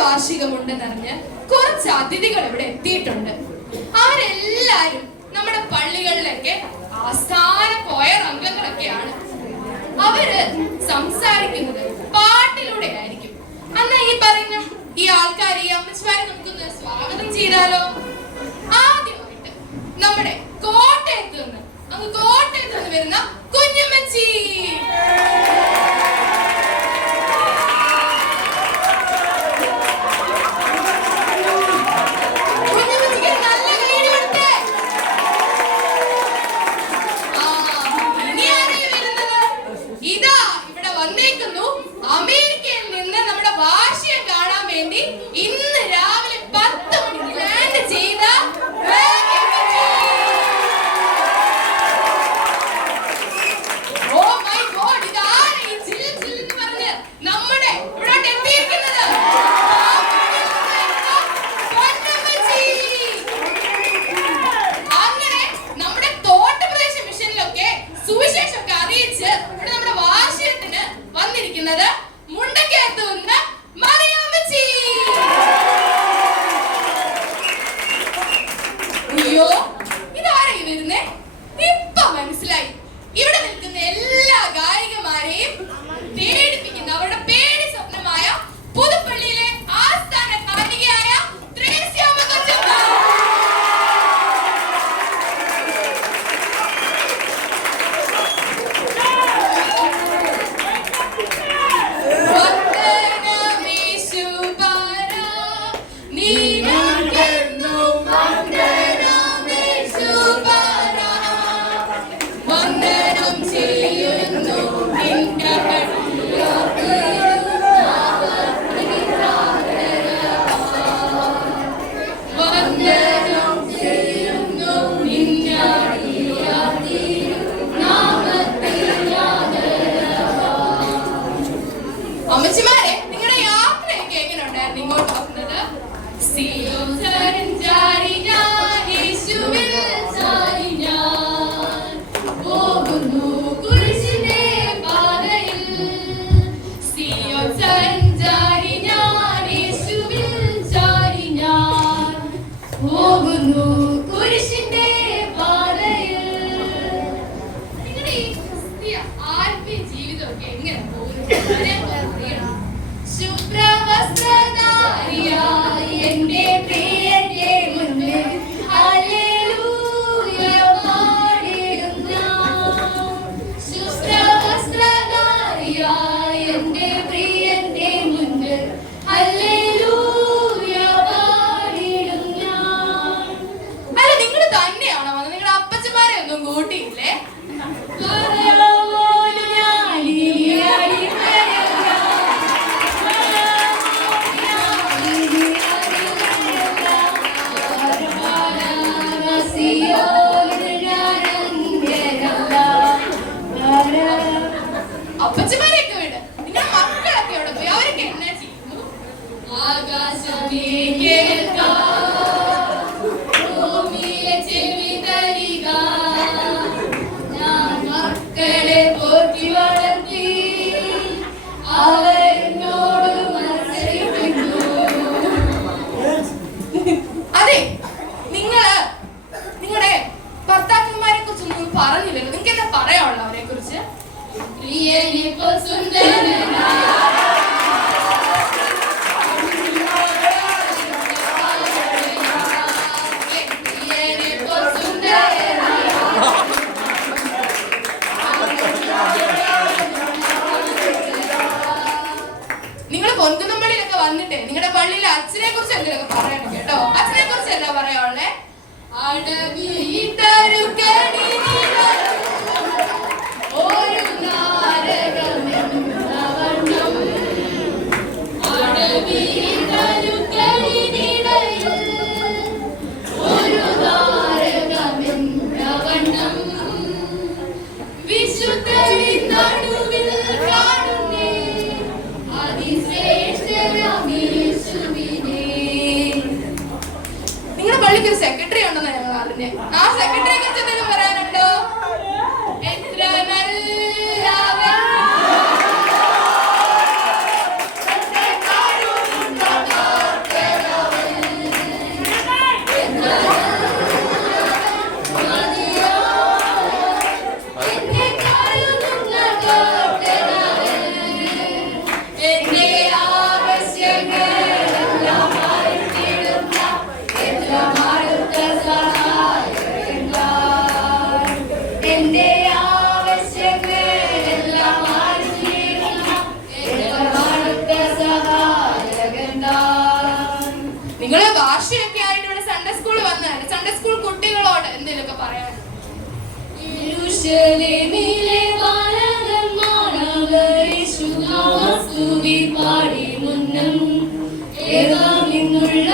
വാർഷികമുണ്ടെന്നറിഞ്ഞ് കുറച്ച് അതിഥികൾ ഇവിടെ എത്തിയിട്ടുണ്ട്. അവരെല്ലാരും നമ്മുടെ പള്ളികളിലൊക്കെ ആസ്ഥാന പോയർ അംഗങ്ങളൊക്കെയാണ്. അവര് സംസാരിക്കുന്നത് പാട്ടിലൂടെ ആയിരിക്കും. അന്ന് ഈ പറയുന്ന ഈ ആൾക്കാരെ, ഈ അമ്മച്ചിമാരെ നമുക്കൊന്ന് സ്വാഗതം ചെയ്താലോ? ആദ്യമായിട്ട് നമ്മുടെ കോട്ടയത്ത് നിന്ന് വരുന്ന കുഞ്ഞമ്മച്ചി. അമേരിക്കയിൽ നിന്ന് നമ്മുടെ വാർഷികം കാണാൻ വേണ്ടി ഇന്ന് രാവിലെ 10 മണിക്ക് ലാൻഡ് ചെയ്ത നമ്മുടെ ഇവിടോട്ട് എത്തിയിരിക്കുന്നത് അങ്ങനെ നമ്മുടെ തോട്ടപ്രദേശ മിഷനിലൊക്കെ സുവിശേഷമൊക്കെ അറിയിച്ച് ഇവിടെ നമ്മുടെ വാർഷികത്തിന് വന്നിരിക്കുന്നത് മുണ്ടക്കയത്ത് നിന്ന് മറിയാമ്മച്ചി. അയ്യോ, ഇതാരാ വരുന്നേ? ഇപ്പൊ മനസ്സിലായി. ഇവിടെ നിൽക്കുന്ന എല്ലാ ഗായികമാരെയും പേടിപ്പിക്കുന്ന അവരുടെ പേടി സ്വപ്നമായ പുതുപ്പള്ളിയിലെ ആസ്ഥാന ഗായികയായ ത്രേസ്യാമ്മ കൊച്ചമ്മ. അമ്മച്ചിമാരെ, നിങ്ങളുടെ യാത്രയൊക്കെ എങ്ങനെ ഉണ്ടായിരുന്നു ഇങ്ങോട്ട് വന്നത്? നിങ്ങളുടെ ഈ ക്രിസ്തീയ ആത്മീയ ജീവിതമൊക്കെ എങ്ങനെ പോകുന്നു? ശുഭ്രവസ്ത്രധാരിയായി എന്റെ പ്രിയന്റെ മുന്നിൽ ഹല്ലേലൂയ പാടിടുന്ന. ശുഭ്രവസ്ത്രധാരിയായി എന്റെ പ്രിയന്റെ മുന്നിൽ ഹല്ലേലൂയ പാടിടുന്ന. അല്ല, നിങ്ങൾ തന്നെയാണോ വന്നത്? നിങ്ങളുടെ അപ്പച്ചമാരെ ഒന്നും കൂട്ടിയില്ലേ? അപ്പച്ചമാരെയൊക്കെ വിട്. നിങ്ങളുടെ മക്കളൊക്കെ അവിടെ പോയി. അവരൊക്കെ എന്നാ ചെയ്യുന്നു? ഭൂമിയിലെ ചെവി തരിക, ഞാൻ മക്കളെ പോറ്റി വളർത്തി അവരോട് മത്സരിക്കുന്നു. അതെ, നിങ്ങളുടെ ഭർത്താക്കന്മാരെ കുറിച്ചൊന്നും പറഞ്ഞില്ലല്ലോ. നിങ്ങൾക്ക് എന്താ പറയാനുള്ളത് അവരെ കുറിച്ച്? നിങ്ങൾ പൊൻകുന്നമ്പള്ളിയിലൊക്കെ വന്നിട്ടേ നിങ്ങളുടെ പള്ളിയിലെ അച്ഛനെ കുറിച്ച് എന്തെങ്കിലും പറയണം കേട്ടോ. അച്ഛനെ കുറിച്ച് എന്താ പറയാനുള്ളേ? ഒരു നാരകമെന്നവണ്ണം അടവിതരുക്കളിനിടയിൽ ഒരു നാരകമെന്നവണ്ണം വിശുദ്ധരിൻ നടുവിൽ കാണുന്നേ അതിശ്രേഷ്ഠനാം യേശുവിനെ. നിങ്ങളുടെ പള്ളിക്ക് ഒരു സെക്രട്ടറി ഉണ്ടെന്ന് ഞങ്ങൾ അറിഞ്ഞേ. ആ സെക്രട്ടറിയെ കുറിച്ച് എന്തെങ്കിലും പറയാനുണ്ടോ? എത്ര നല്ല നിങ്ങള് വാർഷികമൊക്കെ ആയിട്ട് ഇവിടെ സൺഡേ സ്കൂൾ വന്നതല്ലേ, സൺഡേ സ്കൂൾ കുട്ടികളോട് എന്തെങ്കിലുമൊക്കെ പറയാൻ. യെരൂശലേമിലെ ബാലകന്മാരവർ യേശുനാമസ്തുതി പാടി മുന്നം ഏകാമിന്നുള്ള